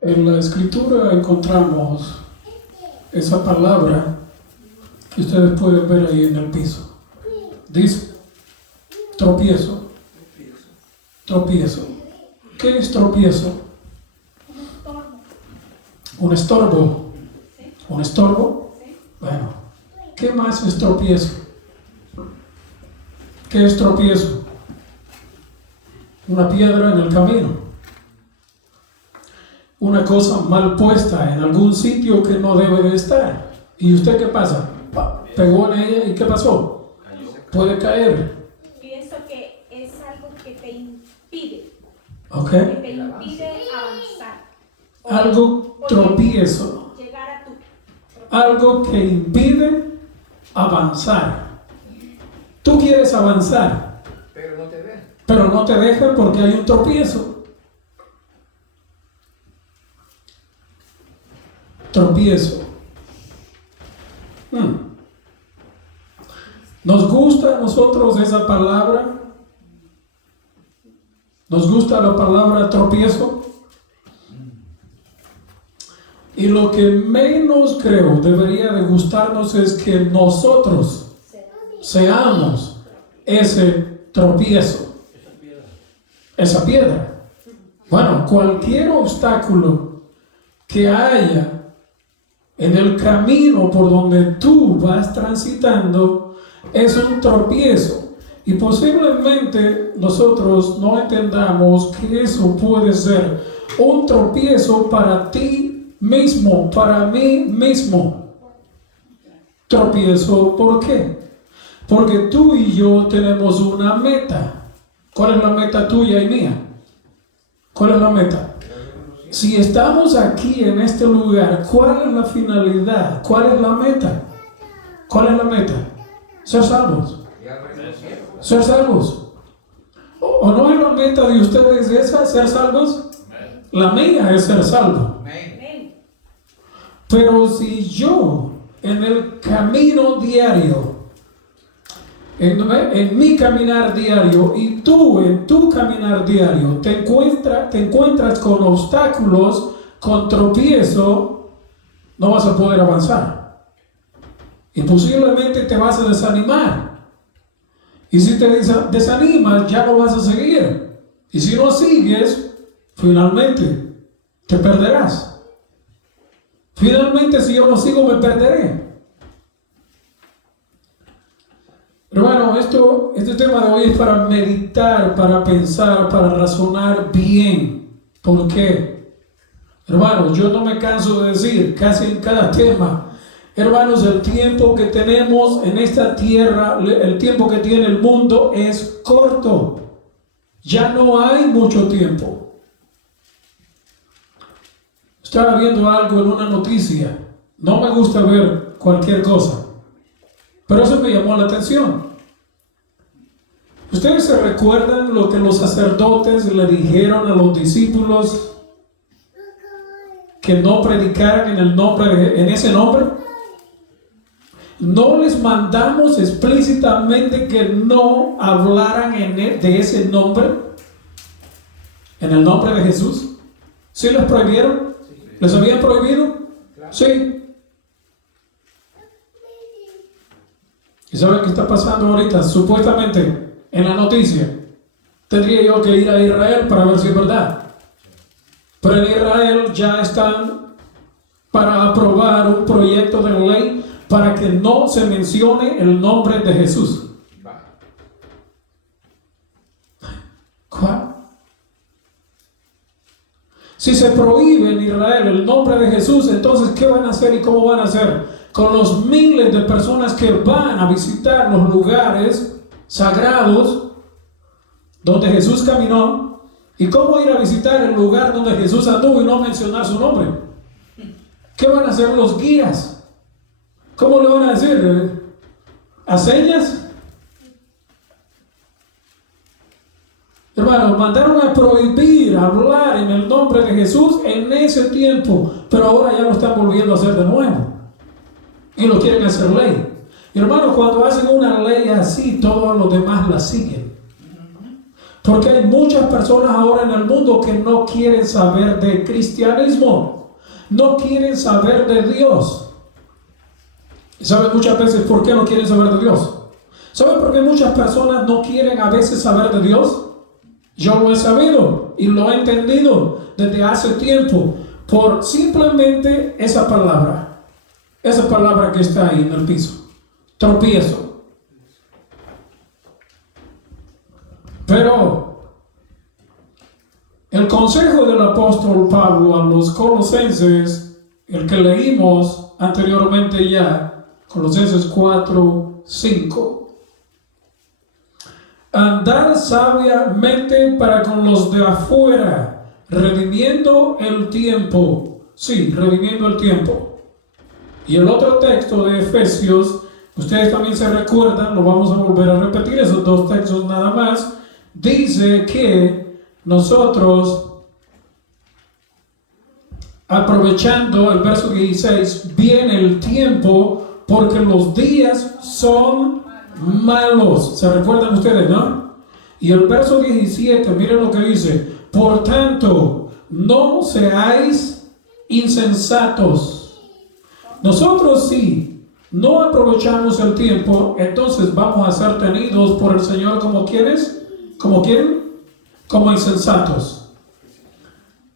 En la escritura encontramos esa palabra que ustedes pueden ver ahí en el piso. Dice tropiezo. Tropiezo. ¿Qué es tropiezo? Un estorbo. ¿Un estorbo? Bueno, ¿qué más es tropiezo? ¿Qué es tropiezo? Una piedra en el camino. Una cosa mal puesta en algún sitio que no debe de estar. ¿Y usted qué pasa? Pegó en ella y ¿qué pasó? Puede caer. Pienso que es algo que te impide. ¿Ok? Que te impide avanzar. Algo tropiezo. Llegar a tu. Algo que impide avanzar. Tú quieres avanzar, pero no te deja porque hay un tropiezo. Tropiezo. ¿Nos gusta a nosotros esa palabra? ¿Nos gusta la palabra tropiezo? Y lo que menos creo debería de gustarnos es que nosotros seamos ese tropiezo, esa piedra. Bueno, cualquier obstáculo que haya en el camino por donde tú vas transitando es un tropiezo. Y posiblemente nosotros no entendamos que eso puede ser un tropiezo para ti mismo, para mí mismo. Tropiezo, ¿por qué? Porque tú y yo tenemos una meta. ¿Cuál es la meta tuya y mía? ¿Cuál es la meta? Si estamos aquí en este lugar, ¿cuál es la finalidad? ¿Cuál es la meta? ¿Cuál es la meta? Ser salvos. Ser salvos. ¿O no es la meta de ustedes esa, ser salvos? La mía es ser salvo. Pero si yo en el camino diario, en mi caminar diario y tú en tu caminar diario te encuentras con obstáculos, con tropiezo, no vas a poder avanzar. Y posiblemente te vas a desanimar. Y si te desanimas, ya no vas a seguir. Y si no sigues, finalmente te perderás. Finalmente, si yo no sigo, me perderé. Hermano, este tema de hoy es para meditar, para pensar, para razonar bien. ¿Por qué? Hermanos, yo no me canso de decir, casi en cada tema, hermanos, el tiempo que tenemos en esta tierra, el tiempo que tiene el mundo es corto. Ya no hay mucho tiempo. Estaba viendo algo en una noticia. No me gusta ver cualquier cosa, pero eso me llamó la atención. ¿Ustedes se recuerdan lo que los sacerdotes le dijeron a los discípulos que no predicaran en ese nombre? ¿No les mandamos explícitamente que no hablaran de ese nombre? ¿En el nombre de Jesús? ¿Sí les prohibieron? ¿Les habían prohibido? Sí. ¿Y saben qué está pasando ahorita? Supuestamente, en la noticia, tendría yo que ir a Israel para ver si es verdad. Pero en Israel ya están para aprobar un proyecto de ley para que no se mencione el nombre de Jesús. ¿Cuál? Si se prohíbe en Israel el nombre de Jesús, entonces ¿qué van a hacer y cómo van a hacer con los miles de personas que van a visitar los lugares sagrados donde Jesús caminó? ¿Y cómo ir a visitar el lugar donde Jesús anduvo y no mencionar su nombre? ¿Qué van a hacer los guías? ¿Cómo le van a decir? ¿A señas? Hermanos, mandaron a prohibir hablar en el nombre de Jesús en ese tiempo, pero ahora ya lo están volviendo a hacer de nuevo y lo quieren hacer ley. Y hermanos, cuando hacen una ley así, todos los demás la siguen. Porque hay muchas personas ahora en el mundo que no quieren saber de cristianismo, no quieren saber de Dios. ¿Y saben muchas veces por qué no quieren saber de Dios? ¿Saben por qué muchas personas no quieren a veces saber de Dios? Yo lo he sabido y lo he entendido desde hace tiempo por simplemente esa palabra que está ahí en el piso, tropiezo. Pero el consejo del apóstol Pablo a los colosenses, el que leímos anteriormente ya, Colosenses 4, 5. Andar sabiamente para con los de afuera, redimiendo el tiempo. Sí, redimiendo el tiempo. Y el otro texto de Efesios, ustedes también se recuerdan, lo vamos a volver a repetir, esos dos textos nada más. Dice que nosotros, aprovechando el verso 16, viene el tiempo porque los días son malos. ¿Se recuerdan ustedes, no? Y el verso 17, miren lo que dice: por tanto, no seáis insensatos. Nosotros sí no aprovechamos el tiempo, entonces vamos a ser tenidos por el Señor como quienes. ¿Como quién? Como insensatos.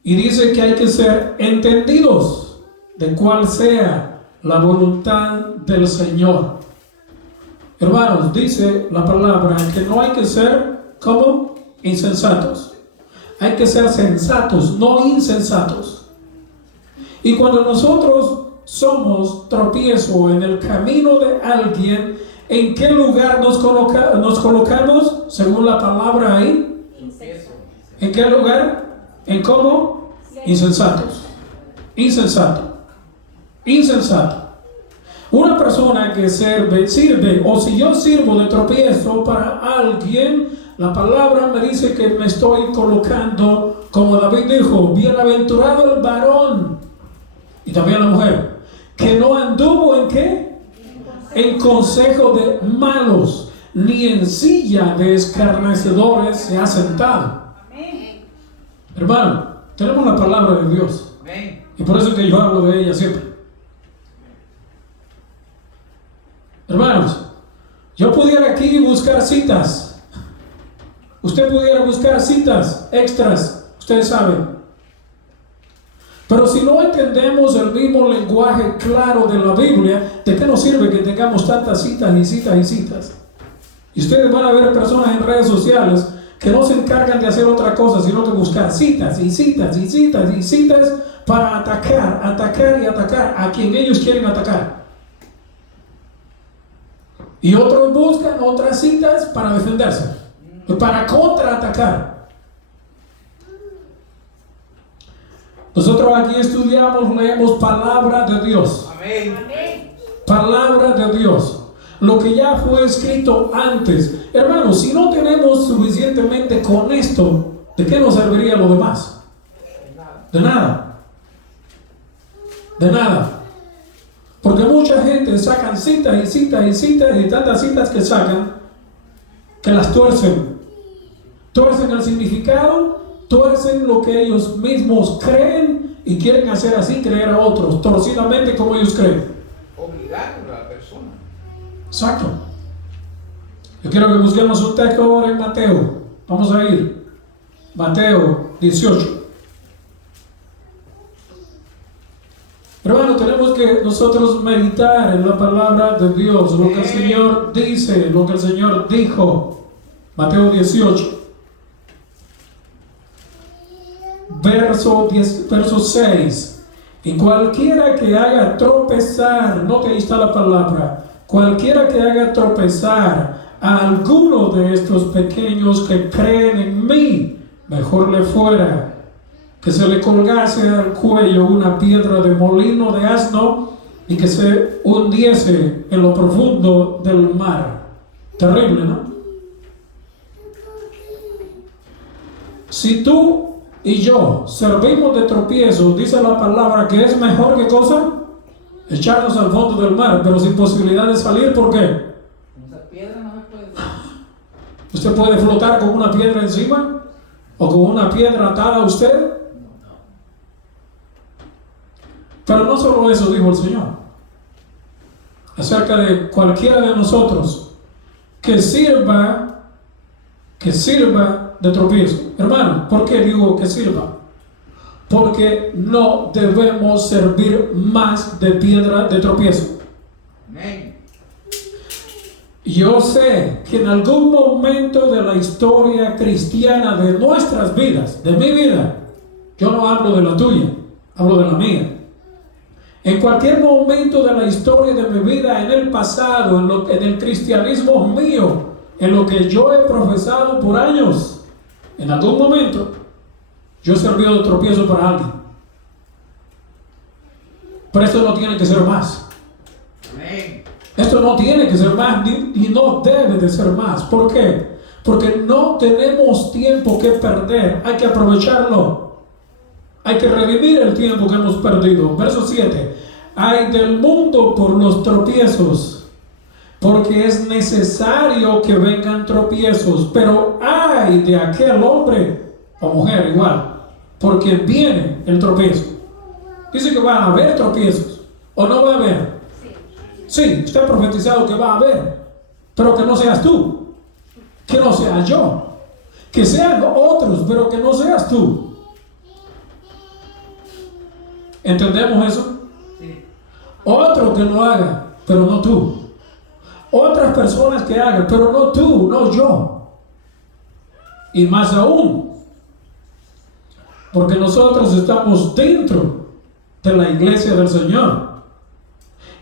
Y dice que hay que ser entendidos de cuál sea la voluntad del Señor. Hermanos, dice la palabra que no hay que ser como insensatos. Hay que ser sensatos, no insensatos. Y cuando nosotros somos tropiezo en el camino de alguien, ¿en qué lugar nos colocamos según la palabra ahí? ¿En qué lugar? ¿En cómo? Insensatos. Insensato. Insensato. Una persona que sirve, o si yo sirvo de tropiezo para alguien, la palabra me dice que me estoy colocando, como David dijo, bienaventurado el varón, y también la mujer, que no anduvo en qué? En consejo de malos, ni en silla de escarnecedores se ha sentado. Amén. Hermano, tenemos la palabra de Dios. Amén. Y por eso es que yo hablo de ella siempre. Hermanos, yo pudiera aquí buscar citas. Usted pudiera buscar citas extras, ustedes saben. Pero si no entendemos el mismo lenguaje claro de la Biblia, ¿de qué nos sirve que tengamos tantas citas y citas y citas? Y ustedes van a ver personas en redes sociales que no se encargan de hacer otra cosa, sino que buscar citas y citas y citas y citas para atacar y atacar a quien ellos quieren atacar. Y otros buscan otras citas para defenderse, para contraatacar. Nosotros aquí estudiamos, leemos palabra de Dios. Amén. Palabra de Dios. Lo que ya fue escrito antes. Hermanos, si no tenemos suficientemente con esto, ¿de qué nos serviría lo demás? De nada. De nada. Porque mucha gente sacan citas y citas y citas y tantas citas que sacan que las tuercen. Tuercen el significado, tuercen lo que ellos mismos creen y quieren hacer así creer a otros, torcidamente como ellos creen. Obligando a la persona. Exacto. Yo quiero que busquemos un texto ahora en Mateo. Vamos a ir. Mateo 18. Hermano, tenemos que nosotros meditar en la palabra de Dios, lo que el Señor dice, lo que el Señor dijo. Mateo 18. Verso 6. Y cualquiera que haga tropezar, note ahí está la palabra, cualquiera que haga tropezar a alguno de estos pequeños que creen en mí, mejor le fuera que se le colgase al cuello una piedra de molino de asno y que se hundiese en lo profundo del mar. Terrible, ¿no? Si tú y yo servimos de tropiezo, dice la palabra que es mejor que cosa, echarnos al fondo del mar, pero sin posibilidad de salir. ¿Por qué? Esa piedra no me puede. ¿Usted puede flotar con una piedra encima? ¿O con una piedra atada a usted? Pero no solo eso dijo el Señor acerca de cualquiera de nosotros que sirva de tropiezo. Hermano, ¿por qué digo que sirva? Porque no debemos servir más de piedra de tropiezo. Amén. Yo sé que en algún momento de la historia cristiana de nuestras vidas, de mi vida, yo no hablo de la tuya, hablo de la mía. En cualquier momento de la historia de mi vida, en el pasado, en el cristianismo mío, en lo que yo he profesado por años, en algún momento, yo he servido de tropiezo para alguien. Pero esto no tiene que ser más. Amén. Esto no tiene que ser más y no debe de ser más. ¿Por qué? Porque no tenemos tiempo que perder. Hay que aprovecharlo. Hay que redimir el tiempo que hemos perdido. Verso 7. Ay del mundo por los tropiezos, porque es necesario que vengan tropiezos. Pero ay de aquel hombre o mujer igual, porque viene el tropiezo. Dice que va a haber tropiezos. ¿O no va a haber? Sí, está profetizado que va a haber. Pero que no seas tú. Que no sea yo. Que sean otros, pero que no seas tú. ¿Entendemos eso? Sí. Otro que lo haga, pero no tú. Otras personas que hagan, pero no tú, no yo. Y más aún, porque nosotros estamos dentro de la iglesia del Señor.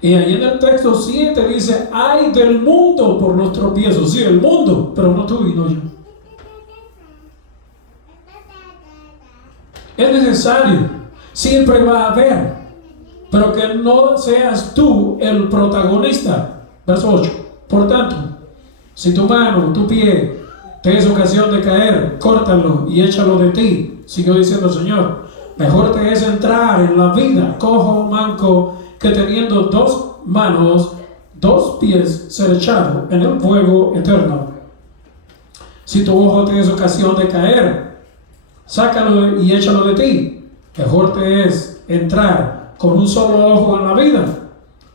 Y ahí en el texto 7 dice, ay del mundo por los tropiezos. Sí, el mundo, pero no tú y no yo. Es necesario, siempre va a haber, pero que no seas tú el protagonista. Verso 8. Por tanto, si tu mano, tu pie, te es ocasión de caer, córtalo y échalo de ti. Siguió diciendo el Señor. Mejor te es entrar en la vida cojo, manco, que teniendo 2 manos, 2 pies, ser echado en el fuego eterno. Si tu ojo te es ocasión de caer, sácalo y échalo de ti. Mejor te es entrar con un solo ojo en la vida,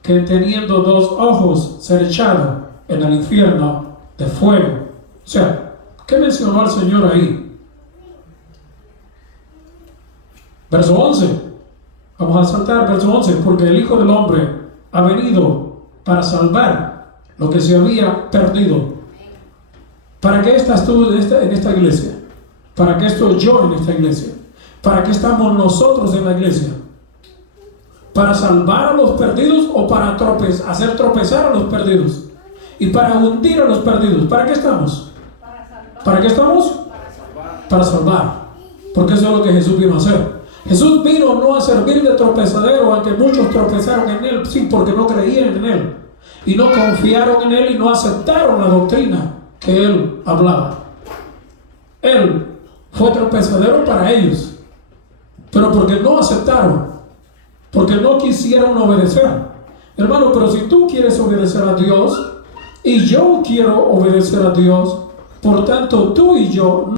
que teniendo 2 ojos, ser echado en el infierno de fuego. O sea, ¿qué mencionó el Señor ahí? Verso 11. Vamos a saltar verso 11. Porque el Hijo del Hombre ha venido para salvar lo que se había perdido. ¿Para qué estás tú en esta iglesia? ¿Para qué estoy yo en esta iglesia? ¿Para qué estamos nosotros en la iglesia? ¿Para salvar a los perdidos o para hacer tropezar a los perdidos? Y para hundir a los perdidos. ¿Para qué estamos? ¿Para qué estamos? Para salvar. Porque eso es lo que Jesús vino a hacer. Jesús vino no a servir de tropezadero, aunque muchos tropezaron en Él, sí, porque no creían en Él. Y no confiaron en Él y no aceptaron la doctrina que Él hablaba. Él fue tropezadero para ellos. Pero porque no aceptaron, porque no quisieron obedecer. Hermano, pero si tú quieres obedecer a Dios, y yo quiero obedecer a Dios, por tanto tú y yo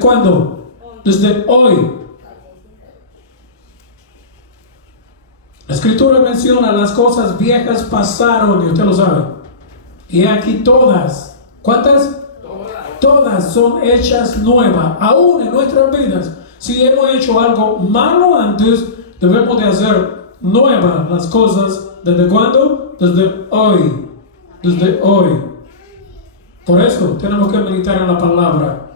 ¿cuándo? Desde hoy. La Escritura menciona las cosas viejas pasaron, y usted lo sabe. Y aquí todas, ¿cuántas? Todas son hechas nuevas, aún en nuestras vidas. Si hemos hecho algo malo antes, debemos de hacer nuevas las cosas. ¿Desde cuándo? Desde hoy. Desde hoy. Por eso tenemos que meditar en la palabra.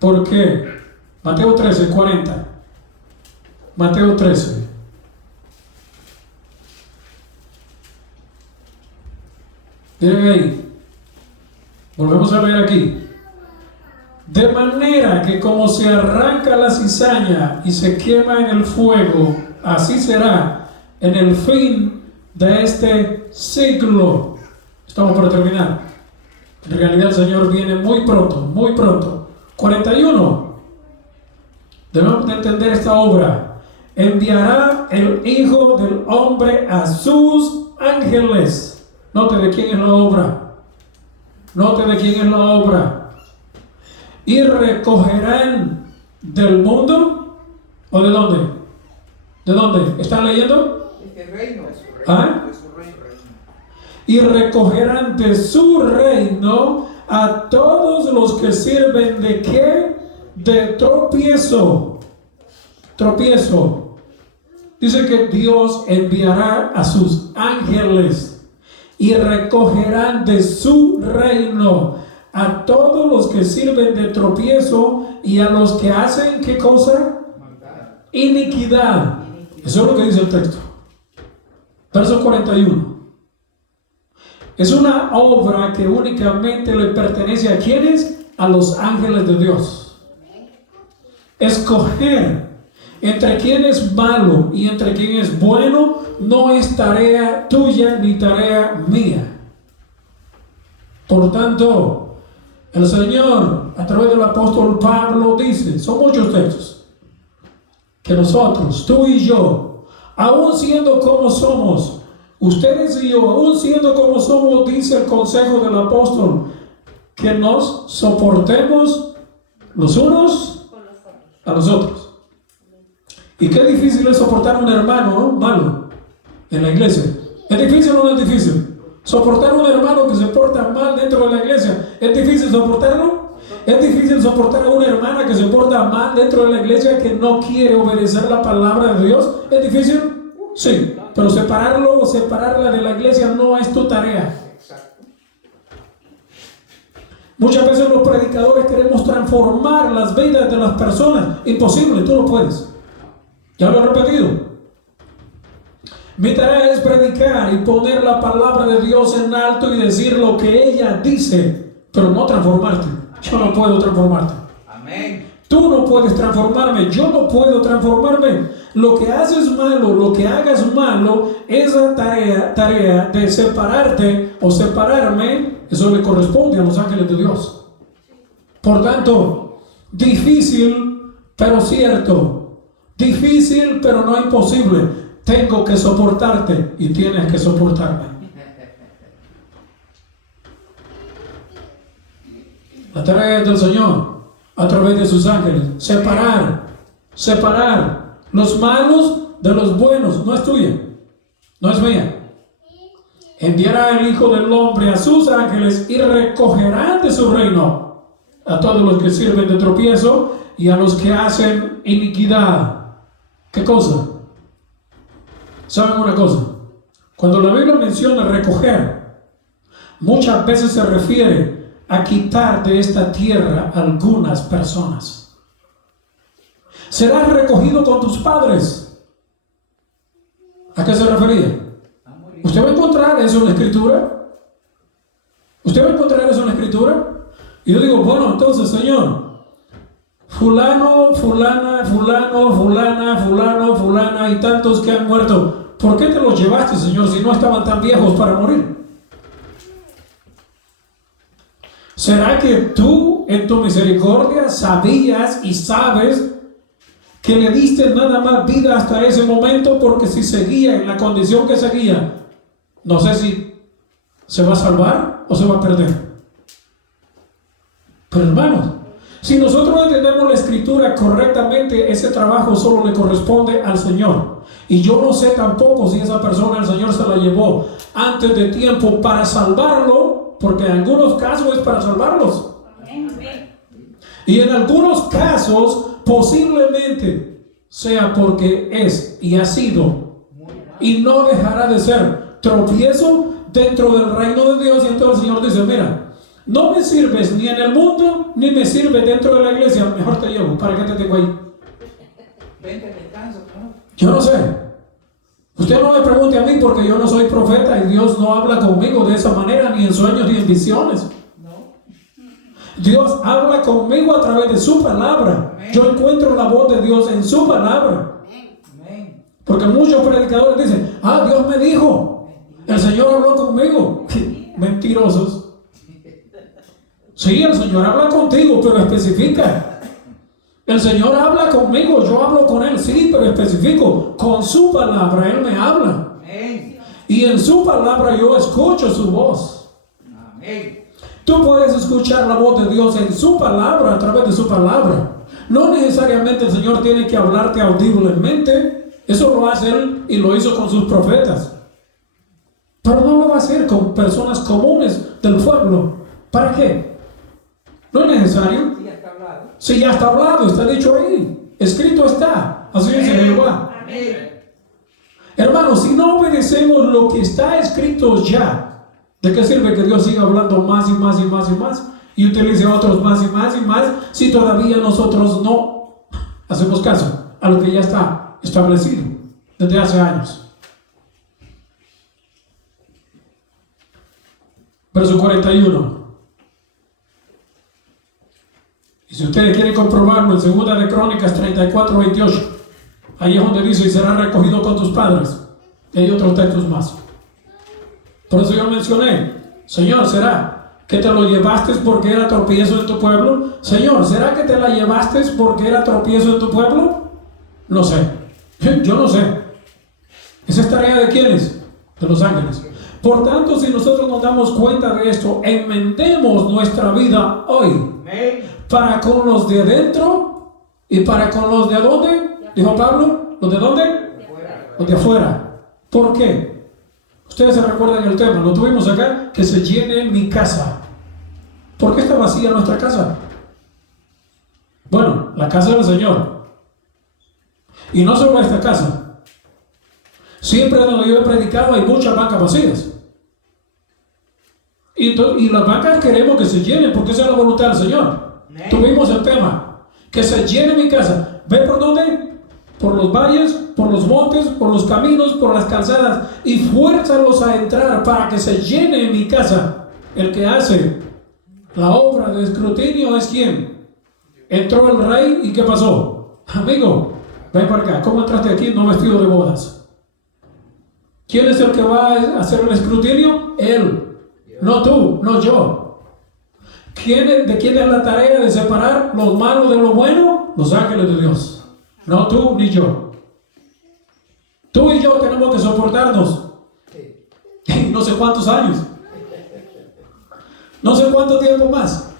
¿Por qué? Mateo 13, 40. Mateo 13. Miren ahí. Volvemos a leer aquí. De manera que como se arranca la cizaña y se quema en el fuego, así será en el fin de este siglo. Estamos por terminar. En realidad el Señor viene muy pronto, muy pronto. 41. Debemos de entender esta obra. Enviará el Hijo del Hombre a sus ángeles. Note de quién es la obra. Note de quién es la obra. Y recogerán del mundo. ¿O de dónde? ¿De dónde? ¿Están leyendo? Este reino. ¿Ah? Y recogerán de su reino a todos los que sirven de ¿qué? De tropiezo. Tropiezo. Dice que Dios enviará a sus ángeles y recogerán de su reino a todos los que sirven de tropiezo y a los que hacen ¿qué cosa? Iniquidad. Eso es lo que dice el texto. Verso 41. Es una obra que únicamente le pertenece a ¿quiénes? A los ángeles de Dios. Escoger entre quién es malo y entre quién es bueno no es tarea tuya ni tarea mía. Por tanto, el Señor, a través del apóstol Pablo, dice, son muchos textos, que nosotros, tú y yo, aún siendo como somos, ustedes y yo, aún siendo como somos, dice el consejo del apóstol, que nos soportemos los unos a los otros. Y qué difícil es soportar a un hermano, ¿no? Malo en la iglesia. ¿Es difícil o no es difícil? Soportar a un hermano que se porta mal dentro de la iglesia, ¿es difícil soportarlo? ¿Es difícil soportar a una hermana que se porta mal dentro de la iglesia, que no quiere obedecer la palabra de Dios? ¿Es difícil? Sí, pero separarlo o separarla de la iglesia no es tu tarea. Muchas veces los predicadores queremos transformar las vidas de las personas. Imposible, tú no puedes. Ya lo he repetido. Mi tarea es predicar y poner la palabra de Dios en alto y decir lo que ella dice, pero no transformarte. Yo no puedo transformarte. Amén. Tú no puedes transformarme, yo no puedo transformarme. Lo que haces malo, lo que hagas malo, esa tarea de separarte o separarme, eso le corresponde a los ángeles de Dios. Por tanto, difícil pero cierto. Difícil pero no imposible. Tengo que soportarte y tienes que soportarme. La tarea del Señor a través de sus ángeles. Separar los malos de los buenos. No es tuya, no es mía. Enviará el Hijo del Hombre a sus ángeles y recogerán de su reino a todos los que sirven de tropiezo y a los que hacen iniquidad. ¿Qué cosa? ¿Saben una cosa? Cuando la Biblia menciona recoger, muchas veces se refiere a quitar de esta tierra algunas personas. Serás recogido con tus padres. ¿A qué se refería? ¿Usted va a encontrar eso en la Escritura? ¿Usted va a encontrar eso en la Escritura? Y yo digo, bueno, entonces, Señor, fulano, fulana, fulano, fulana, fulano, fulana y tantos que han muerto, ¿por qué te los llevaste, Señor, si no estaban tan viejos para morir? ¿Será que tú en tu misericordia sabías y sabes que le diste nada más vida hasta ese momento? Porque si seguía en la condición que seguía, no sé si se va a salvar o se va a perder. Pero hermanos, si nosotros entendemos la Escritura correctamente, ese trabajo solo le corresponde al Señor. Y yo no sé tampoco si esa persona el Señor se la llevó antes de tiempo para salvarlo, porque en algunos casos es para salvarlos. Y en algunos casos posiblemente sea porque es y ha sido y no dejará de ser tropiezo dentro del reino de Dios. Y entonces el Señor dice, mira, no me sirves ni en el mundo, ni me sirves dentro de la iglesia, mejor te llevo. ¿Para qué te tengo ahí? Vente, descanso, ¿no? Yo no sé. Usted no me pregunte a mí porque yo no soy profeta y Dios no habla conmigo de esa manera, ni en sueños ni en visiones. Dios habla conmigo a través de su palabra. Amén. Yo encuentro la voz de Dios en su palabra. Amén. Porque muchos predicadores dicen, Dios me dijo, el Señor habló conmigo. Mentirosos. Sí, el Señor habla contigo, pero especifica. El Señor habla conmigo, yo hablo con Él, sí, pero especifico. Con su palabra Él me habla. Amén. Y en su palabra yo escucho su voz. Amén. Tú puedes escuchar la voz de Dios en su palabra, a través de su palabra. No necesariamente el Señor tiene que hablarte audiblemente. Eso lo hace Él y lo hizo con sus profetas. Pero no lo va a hacer con personas comunes del pueblo. ¿Para qué? No es necesario. Sí, ya está hablado. Si ya está hablado, está dicho ahí. Escrito está. Así dice Jehová. Amén. Hermanos, si no obedecemos lo que está escrito ya, ¿de qué sirve que Dios siga hablando más y más y más y más? Y utilice a otros más y más y más, si todavía nosotros no hacemos caso a lo que ya está establecido desde hace años. Verso 41. Y si ustedes quieren comprobarlo en 2 de Crónicas 34, 28, ahí es donde dice, y será recogido con tus padres. Y hay otros textos más. Por eso yo mencioné, Señor, ¿será que te lo llevaste porque era tropiezo en tu pueblo? Señor, ¿será que te la llevaste porque era tropiezo en tu pueblo? No sé. Yo no sé. ¿Esa es tarea de quiénes? De los ángeles. Por tanto, si nosotros nos damos cuenta de esto, enmendemos nuestra vida hoy. Amén. Para con los de adentro y para con los de ¿dónde? Dijo Pablo, ¿los de dónde? Fuera. Los de afuera. ¿Por qué? Ustedes se recuerdan el tema, lo tuvimos acá, que se llene mi casa. ¿Por qué está vacía nuestra casa? Bueno, la casa del Señor. Y no solo esta casa. Siempre donde yo he predicado hay muchas bancas vacías. Y las bancas queremos que se llenen porque esa es la voluntad del Señor. Amén. Tuvimos el tema, que se llene mi casa. ¿Ve por dónde? Por los valles, por los montes, por los caminos, por las calzadas, y fuérzalos a entrar para que se llene mi casa. El que hace la obra de escrutinio es ¿quién? Entró el rey y ¿qué pasó? Amigo, ven para acá. ¿Cómo entraste aquí no vestido de bodas? ¿Quién es el que va a hacer el escrutinio? Él. No tú, no yo. ¿De quién es la tarea de separar los malos de lo bueno? Los ángeles de Dios. No tú ni yo. Tú y yo tenemos que soportarnos. No sé cuántos años. No sé cuánto tiempo más.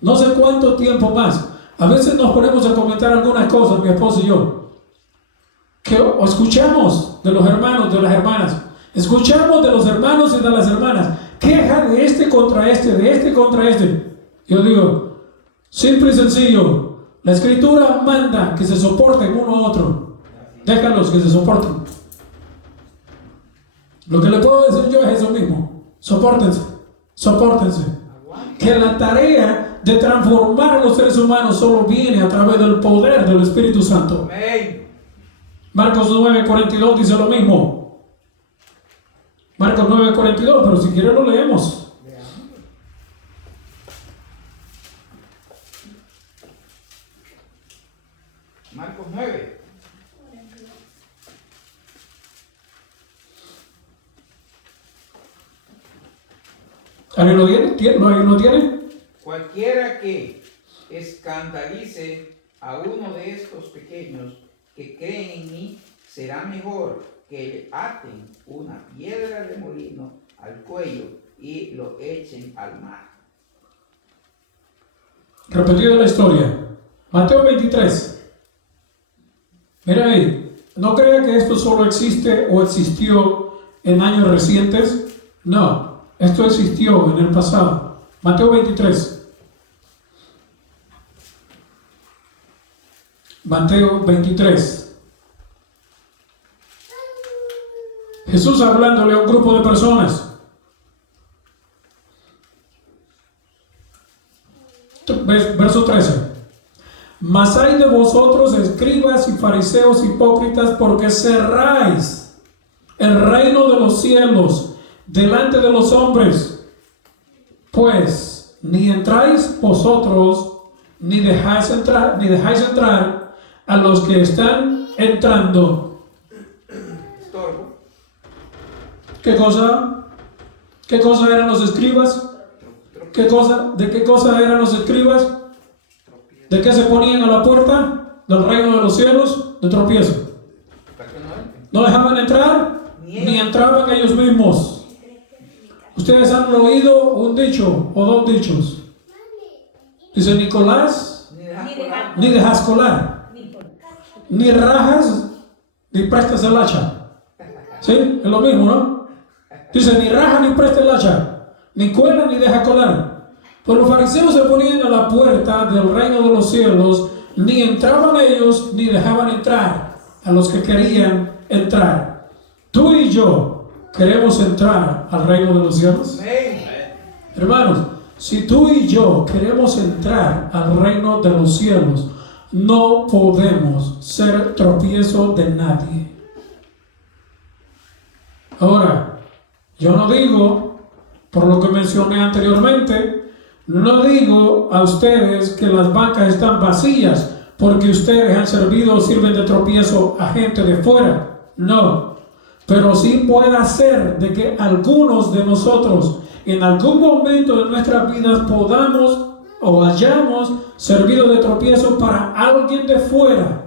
No sé cuánto tiempo más. A veces nos ponemos a comentar algunas cosas, mi esposo y yo, que escuchamos de los hermanos, de las hermanas. Escuchamos de los hermanos y de las hermanas. Queja de este contra este, de este contra este. Yo digo, simple y sencillo. La Escritura manda que se soporten uno a otro. Déjalos que se soporten. Lo que le puedo decir yo es eso mismo. Sopórtense. Sopórtense. Que la tarea de transformar a los seres humanos solo viene a través del poder del Espíritu Santo. Amén. Marcos 9:42 dice lo mismo. Marcos 9:42, pero si quieren lo leemos. Marcos 9. ¿Alguien lo tiene? ¿Alguien lo tiene? Cualquiera que escandalice a uno de estos pequeños que creen en mí, será mejor que le aten una piedra de molino al cuello y lo echen al mar. Repetida la historia. Mateo 23. Mira ahí. No crea que esto solo existe o existió en años recientes. No, esto existió en el pasado. Mateo 23. Mateo 23. Jesús hablándole a un grupo de personas. Mas hay de vosotros, escribas y fariseos hipócritas, porque cerráis el reino de los cielos delante de los hombres. Pues ni entráis vosotros, ni dejáis entrar a los que están entrando. Estorbo. ¿Qué cosa? ¿Qué cosa eran los escribas? ¿Qué cosa? ¿De qué cosa eran los escribas? ¿De qué se ponían a la puerta del reino de los cielos? De tropiezo. Para que no entren. No dejaban entrar, ni entraban ellos mismos. Ustedes han oído un dicho o dos dichos. Dice Nicolás, ni dejas colar, ni rajas, ni prestas el hacha. ¿Sí? Es lo mismo, ¿no? Dice ni raja ni presta el hacha, ni cuela ni deja colar. Pero los fariseos se ponían a la puerta del reino de los cielos, ni entraban ellos, ni dejaban entrar a los que querían entrar. Tú y yo queremos entrar al reino de los cielos. Hermanos, si tú y yo queremos entrar al reino de los cielos, no podemos ser tropiezo de nadie. Ahora, yo no digo, por lo que mencioné anteriormente, no digo a ustedes que las bancas están vacías porque ustedes han servido o sirven de tropiezo a gente de fuera. No. Pero sí puede ser de que algunos de nosotros en algún momento de nuestras vidas podamos o hayamos servido de tropiezo para alguien de fuera.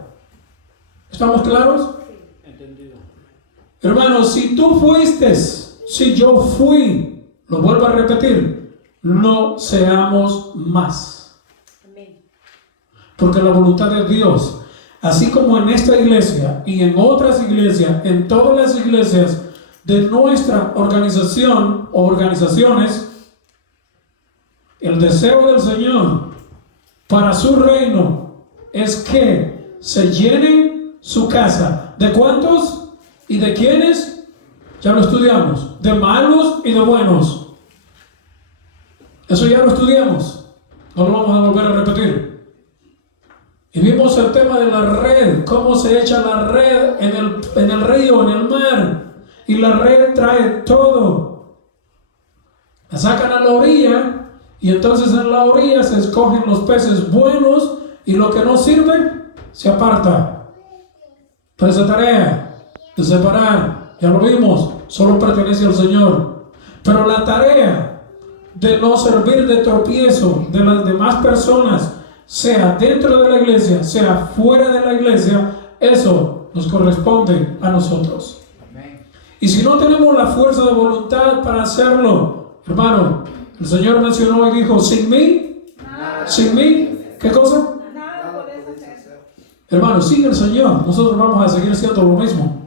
¿Estamos claros? Entendido. Hermanos, si tú fuiste, si yo fui, lo vuelvo a repetir, no seamos más. Amén. Porque la voluntad de Dios, así como en esta iglesia y en otras iglesias, en todas las iglesias de nuestra organización o organizaciones, el deseo del Señor para su reino es que se llene su casa. ¿De cuántos? ¿Y de quiénes? Ya lo estudiamos. De malos y de buenos. Eso ya lo estudiamos. No lo vamos a volver a repetir. Y vimos el tema de la red, cómo se echa la red en el río, en el mar. Y la red trae todo. La sacan a la orilla y entonces en la orilla se escogen los peces buenos y lo que no sirve se aparta. Pero esa tarea de separar, ya lo vimos, solo pertenece al Señor. Pero la tarea de no servir de tropiezo de las demás personas, sea dentro de la iglesia, sea fuera de la iglesia, eso nos corresponde a nosotros. Amén. Y si no tenemos la fuerza de voluntad para hacerlo, hermano, el Señor mencionó y dijo, sin mí, ¿qué cosa? Nada podés hacer. Hermano, sin el Señor, nosotros vamos a seguir siendo lo mismo.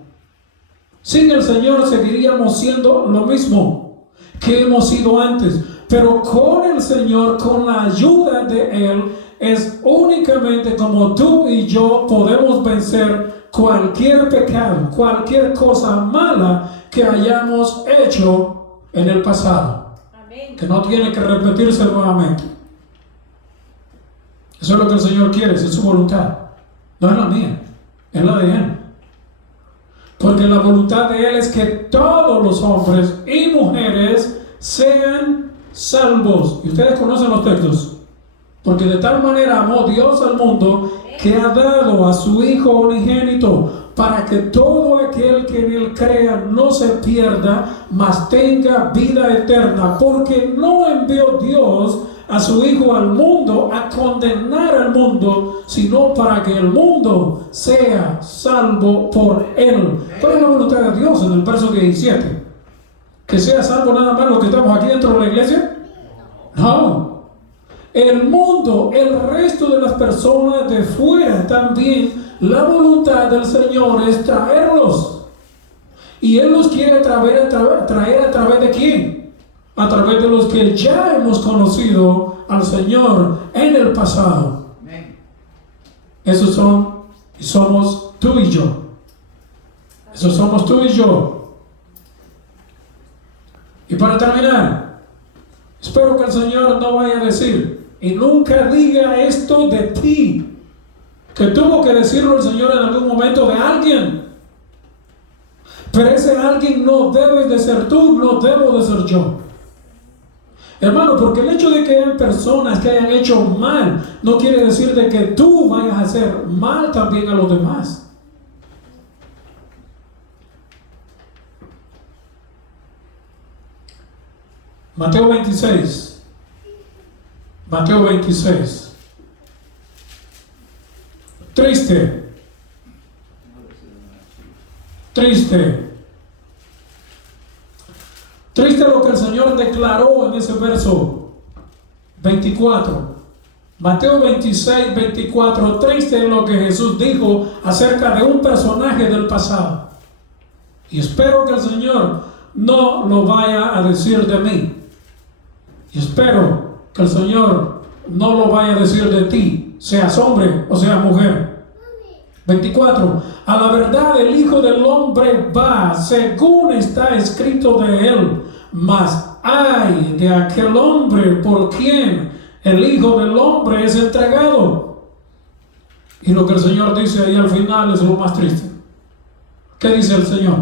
Sin el Señor seguiríamos siendo lo mismo que hemos sido antes. Pero con el Señor, con la ayuda de Él, es únicamente como tú y yo podemos vencer cualquier pecado, cualquier cosa mala que hayamos hecho en el pasado. Amén. Que no tiene que repetirse nuevamente. Eso es lo que el Señor quiere, es su voluntad. No es la mía, es la de Él. Porque la voluntad de Él es que todos los hombres y mujeres sean salvos. Y ustedes conocen los textos. Porque de tal manera amó Dios al mundo que ha dado a su Hijo unigénito para que todo aquel que en Él crea no se pierda, mas tenga vida eterna. Porque no envió Dios a su Hijo al mundo a condenar al mundo, sino para que el mundo sea salvo por Él. ¿Cuál es la voluntad de Dios en el verso 17? ¿Que sea salvo nada más los que estamos aquí dentro de la iglesia? No. El mundo, el resto de las personas de fuera también, la voluntad del Señor es traerlos. Y Él los quiere traer a través de quién? A través de los que ya hemos conocido al Señor en el pasado. Amén. Esos son y somos tú y yo. Esos somos tú y yo. Y para terminar, espero que el Señor no vaya a decir y nunca diga esto de ti, que tuvo que decirlo el Señor en algún momento de alguien. Pero ese alguien no debe de ser tú, no debo de ser yo. Hermano, porque el hecho de que hayan personas que hayan hecho mal no quiere decir de que tú vayas a hacer mal también a los demás. Mateo 26. Mateo 26. Triste. Triste. Triste lo que el Señor declaró en ese verso 24. Mateo 26, 24. Triste lo que Jesús dijo acerca de un personaje del pasado. Y espero que el Señor no lo vaya a decir de mí. Y espero que el Señor no lo vaya a decir de ti, seas hombre o seas mujer. 24. A la verdad el Hijo del Hombre va según está escrito de él, mas ay de aquel hombre por quien el Hijo del Hombre es entregado. Y lo que el Señor dice ahí al final es lo más triste. ¿Qué dice el Señor?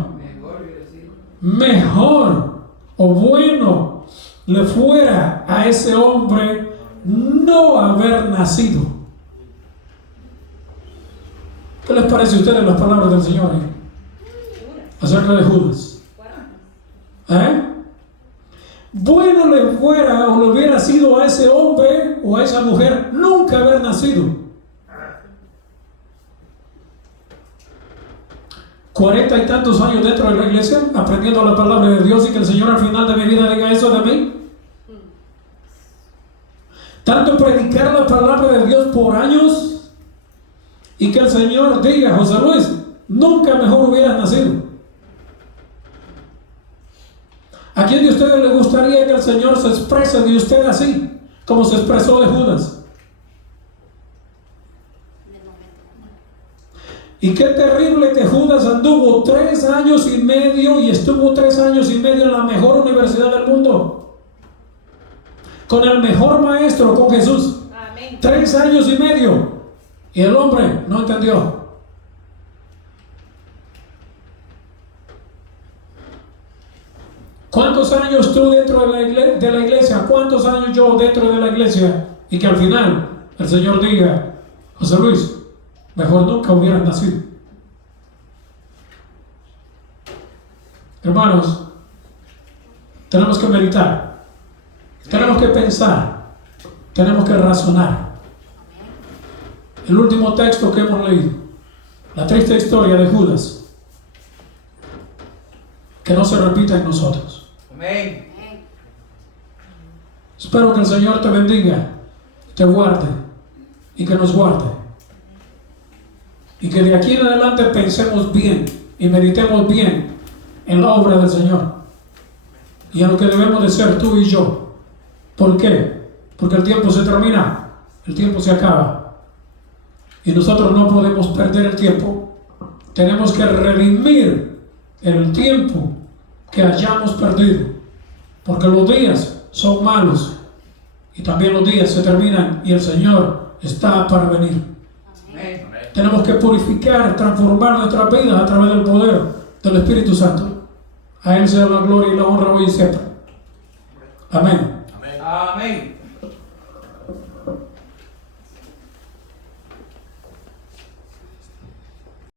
Mejor o bueno le fuera a ese hombre no haber nacido. ¿Qué les parece a ustedes las palabras del Señor acerca de Judas? Bueno le fuera o le hubiera sido a ese hombre o a esa mujer nunca haber nacido. 40 y tantos años dentro de la iglesia aprendiendo la palabra de Dios y que el Señor al final de mi vida diga eso de mí. Tanto predicar la palabra de Dios por años y que el Señor diga, José Luis, nunca mejor hubieras nacido. ¿A quién de ustedes le gustaría que el Señor se exprese de usted así, como se expresó de Judas? Y qué terrible que Judas anduvo 3 años y medio y estuvo 3 años y medio en la mejor universidad del mundo, con el mejor maestro, con Jesús. Amén. 3 años y medio. Y el hombre no entendió. ¿Cuántos años tú dentro de la iglesia? ¿Cuántos años yo dentro de la iglesia? Y que al final el Señor diga, José Luis, mejor nunca hubieras nacido. Hermanos, tenemos que meditar, tenemos que pensar, tenemos que razonar. El último texto que hemos leído, la triste historia de Judas, que no se repita en nosotros. Amén. Espero que el Señor te bendiga, te guarde y que nos guarde. Y que de aquí en adelante pensemos bien y meditemos bien en la obra del Señor y en lo que debemos de ser tú y yo. ¿Por qué? Porque el tiempo se termina, el tiempo se acaba y nosotros no podemos perder el tiempo. Tenemos que redimir el tiempo que hayamos perdido, porque los días son malos y también los días se terminan y el Señor está para venir. Amén. Tenemos que purificar, transformar nuestras vidas a través del poder del Espíritu Santo. A Él sea la gloria y la honra hoy y siempre. Amén. Amén.